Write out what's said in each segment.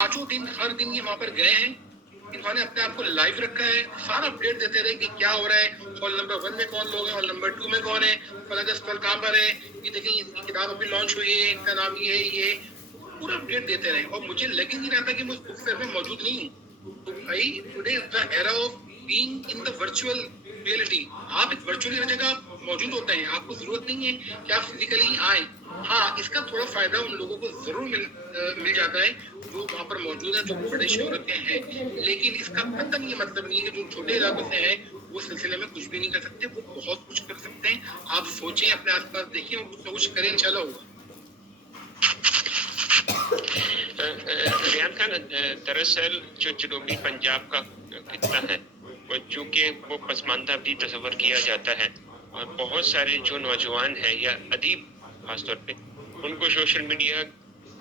पांचों दिन हर दिन ये वहां पर गए हैं, इन्होंने अपने आप को लाइव रखा है, सारा अपडेट देते रहे कि क्या हो रहा है, हॉल नंबर 1 में कौन लोग हैं, हॉल नंबर 2 में कौन है, फला स्थल कहाँ पर है, ये देखिए इसकी किताब अभी लॉन्च हुई है, इनका नाम ये है, ये पूरा अपडेट देते रहे। और मुझे लग ही नहीं रहा था कि मैं उस बुक फेयर में मौजूद नहीं हूँ। तो भाई today is the era of being in the virtual reality. आप एक वर्चुअली हर जगह मौजूद होते हैं, आपको जरूरत नहीं है कि आप फिजिकली आए। हाँ, इसका थोड़ा फायदा उन लोगों को जरूर मिल जाता है जो वहाँ पर मौजूद है, जो बड़े शोहरत के हैं, लेकिन इसका कतई ये मतलब नहीं है कि जो छोटे इलाकों से हैं वो सिलसिले में कुछ भी नहीं कर सकते, वो बहुत कुछ कर सकते हैं। आप सोचें, अपने आसपास देखिए, कुछ ना कुछ करें, इंशाल्लाह होगा। रियान खान, दरअसल जो जनूबी पंजाब का खित्ता है वो चूँकि वो पसमानदा भी तस्वर किया जाता है, और बहुत सारे जो नौजवान हैं या अदीब खासतौर पे, उनको सोशल मीडिया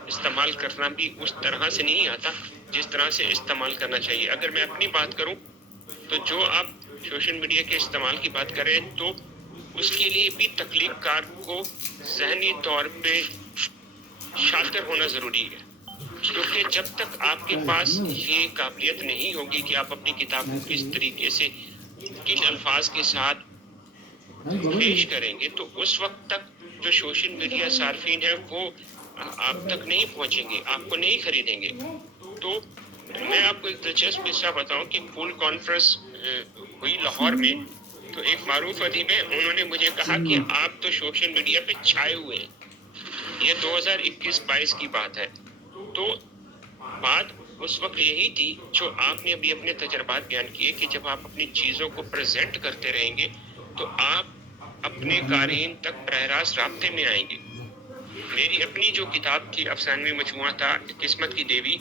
इस्तेमाल करना भी उस तरह से नहीं आता जिस तरह से इस्तेमाल करना चाहिए। अगर मैं अपनी बात करूं तो जो आप सोशल मीडिया के इस्तेमाल की बात करें तो उसके लिए भी तख्लीक़कार को ज़हनी तौर पे शातिर होना ज़रूरी है, क्योंकि जब तक आपके पास ये काबिलियत नहीं होगी कि आप अपनी किताब को किस तरीके से किन अल्फाज के साथ पेश करेंगे, तो उस वक्त तक जो सोशल मीडिया सार्फिन है वो आप तक नहीं पहुंचेंगे, आपको नहीं खरीदेंगे। तो मैं आपको एक दिलचस्प किस्सा बताऊं कि फुल कॉन्फ्रेंस हुई लाहौर में, तो एक मारूफ अदीब है, उन्होंने मुझे कहा कि आप तो सोशल मीडिया पे छाए हुए हैं। ये 2021-22 की बात है। तो बात उस वक्त यही थी जो आपने अभी अपने तजर्बात बयान किए कि जब आप अपनी चीज़ों को प्रेजेंट करते रहेंगे तो आप अपने कारीन तक बराह रास्त राब्ते में आएंगे। मेरी अपनी जो किताब थी, अफसानवी मजमुआ था किस्मत की देवी,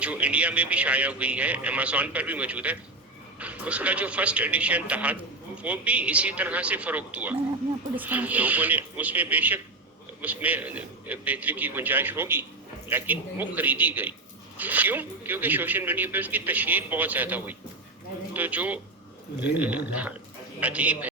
जो इंडिया में भी शाया हुई है, अमेज़न पर भी मौजूद है, उसका जो फर्स्ट एडिशन था वो भी इसी तरह से फरोख्त हुआ। लोगों ने उसमें बेशक उसमें बेहतरी की गुंजाइश होगी, लेकिन वो खरीदी गई। क्यों? क्योंकि सोशल मीडिया पे उसकी तशहीर बहुत ज़्यादा हुई। तो जो अजीब है